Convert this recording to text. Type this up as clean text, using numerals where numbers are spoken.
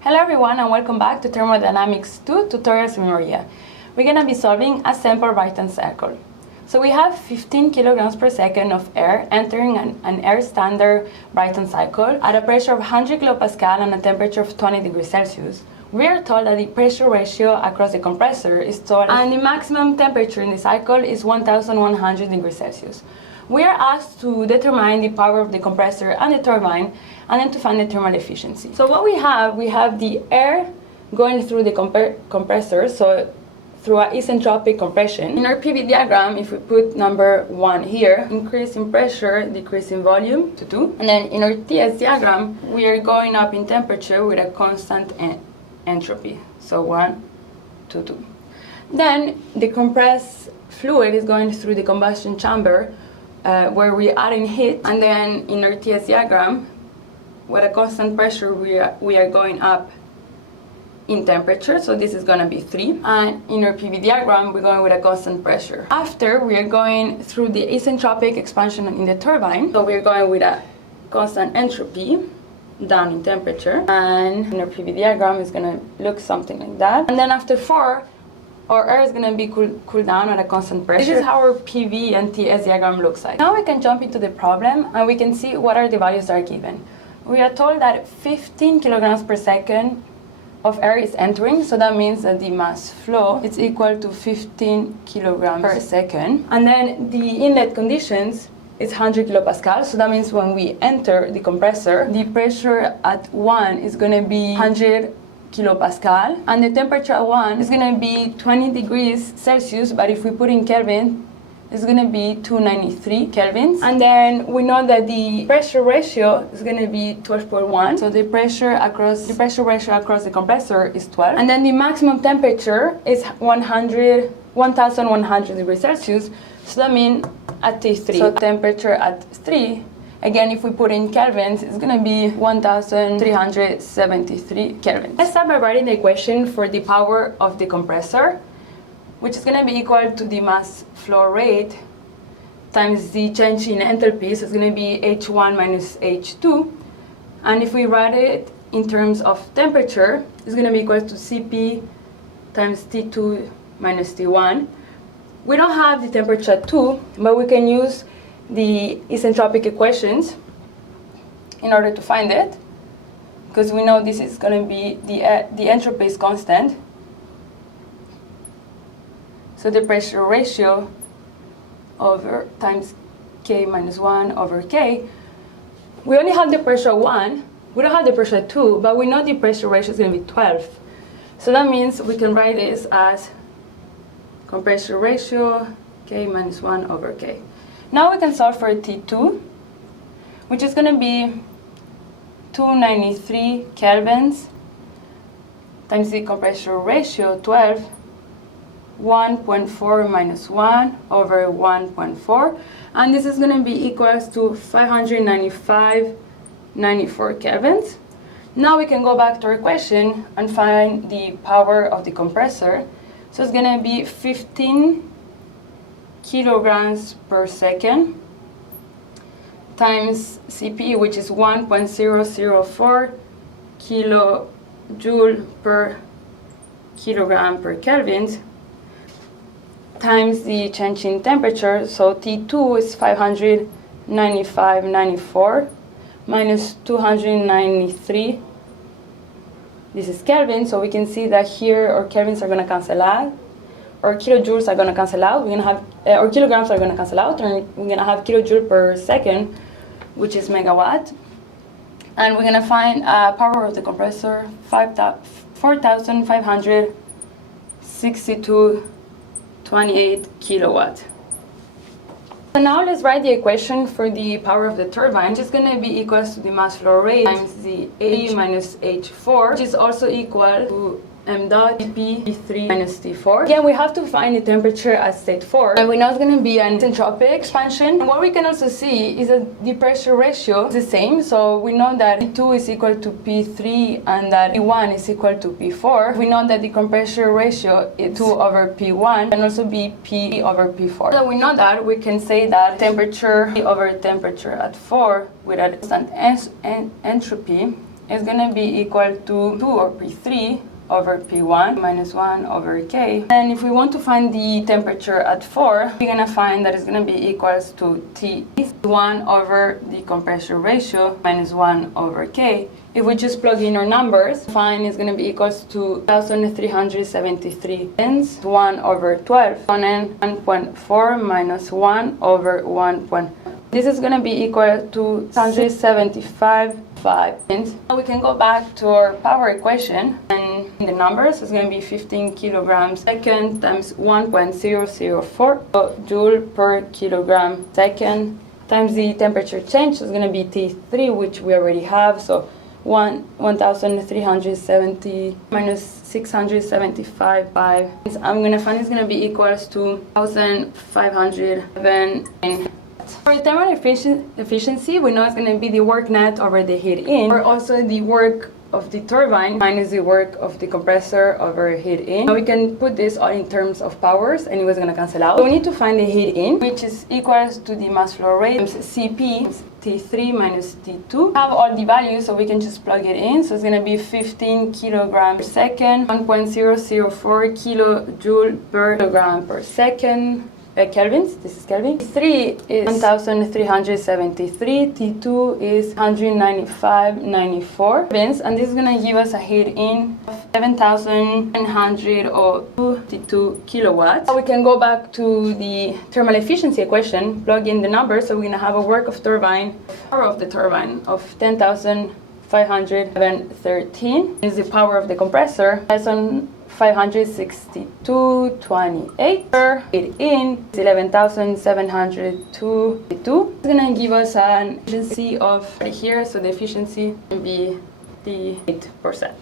Hello everyone and welcome back to Thermodynamics 2 Tutorials in Maria. We're going to be solving a sample Brayton cycle. So we have 15 kilograms per second of air entering an air standard Brayton cycle at a pressure of 100 kilopascal and a temperature of 20 degrees Celsius. We are told that the pressure ratio across the compressor is 12 and the maximum temperature in the cycle is 1100 degrees Celsius. We are asked to determine the power of the compressor and the turbine and then to find the thermal efficiency. So what we have the air going through the compressor, so through an isentropic compression. In our PV diagram, if we put number 1 here, increase in pressure, decrease in volume to 2. And then in our TS diagram, we are going up in temperature with a constant entropy, so 1 to 2. Then the compressed fluid is going through the combustion chamber where we're adding heat, and then in our TS diagram, with a constant pressure, we are going up in temperature, so this is going to be 3. And in our PV diagram, we're going with a constant pressure. After, we are going through the isentropic expansion in the turbine, so we're going with a constant entropy down in temperature, and in our PV diagram is going to look something like that. And then after 4, our air is going to be cooled down at a constant pressure. This is how our PV and TS diagram looks like. Now we can jump into the problem and we can see what are the values that are given. We are told that 15 kilograms per second of air is entering, so that means that the mass flow is equal to 15 kilograms per second. And then the inlet conditions is 100 kilopascal, so that means when we enter the compressor, the pressure at 1 is going to be 100 kilopascal, and the temperature at 1 is going to be 20 degrees Celsius, but if we put in Kelvin, it's going to be 293 kelvins. And then we know that the pressure ratio is going to be 12.1, so the pressure ratio across the compressor is 12. And then the maximum temperature is 1100 degrees Celsius, so that means at T3. So temperature at 3, again, if we put in kelvins, it's going to be 1373 kelvins. Let's start by writing the equation for the power of the compressor, which is going to be equal to the mass flow rate times the change in enthalpy, so it's going to be H1 minus H2. And if we write it in terms of temperature, it's going to be equal to Cp times T2 minus T1. We don't have the temperature at 2, but we can use the isentropic equations in order to find it, because we know this is going to be the entropy is constant. So the pressure ratio over times K minus 1 over K. We only have the pressure 1, we don't have the pressure 2, but we know the pressure ratio is going to be 12. So that means we can write this as compressor ratio K minus 1 over K. Now we can solve for T2, which is going to be 293 kelvins times the compressor ratio 12, 1.4 minus 1 over 1.4, and this is going to be equals to 594 kelvins. Now we can go back to our equation and find the power of the compressor. So it's going to be 15 kilograms per second times Cp, which is 1.004 kilojoule per kilogram per Kelvin, times the change in temperature, so T2 is 595.94 minus 293. This is Kelvin, so we can see that here our kelvins are going to cancel out, or kilojoules are going to cancel out. We're going to have, or kilograms are going to cancel out, and we're going to have kilojoule per second, which is megawatt. And we're going to find power of the compressor 4,562.28 kilowatts. So now let's write the equation for the power of the turbine, which is going to be equal to the mass flow rate times the H minus H4, which is also equal to m dot P3 minus T4. Again, we have to find the temperature at state 4, and we know it's going to be an isentropic expansion. And what we can also see is that the pressure ratio is the same, so we know that P2 is equal to P3 and that P1 is equal to P4. We know that the compressor ratio is 2 over P1 and also be P over P4. So we know that we can say that temperature over temperature at 4 with a constant entropy is going to be equal to 2 or P3 over P1 minus 1 over K. And if we want to find the temperature at 4, we're going to find that it's going to be equals to T1 over the compression ratio minus 1 over K. If we just plug in our numbers, find is going to be equals to 1,373 hence 1 over 12, and 1.4 minus 1 over 1. This is going to be equal to 175.5. Now we can go back to our power equation, and in the numbers it's going to be 15 kilograms second times 1.004 joule per kilogram second times the temperature change. So it's going to be T3, which we already have. So 1,370 minus 675.5. I'm going to find it's going to be equals to 1,507. For thermal efficiency, we know it's going to be the work net over the heat in, or also the work of the turbine minus the work of the compressor over heat in. Now we can put this all in terms of powers, and it was going to cancel out. So we need to find the heat in, which is equals to the mass flow rate times Cp, T3 minus T2. Have all the values, so we can just plug it in. So it's going to be 15 kilograms per second, 1.004 kilojoule per kilogram per second. Kelvins, this is Kelvin. T3 is 1,373, T2 is 195.94 Kelvins, and this is going to give us a heat in of 7,902 kilowatts. So we can go back to the thermal efficiency equation, plug in the numbers, so we're going to have a work of turbine, power of the turbine of 10,513 is the power of the compressor. That's on 562.28 per heat in is 11,722. It's gonna give us an efficiency of right here, so the efficiency will be the 8%.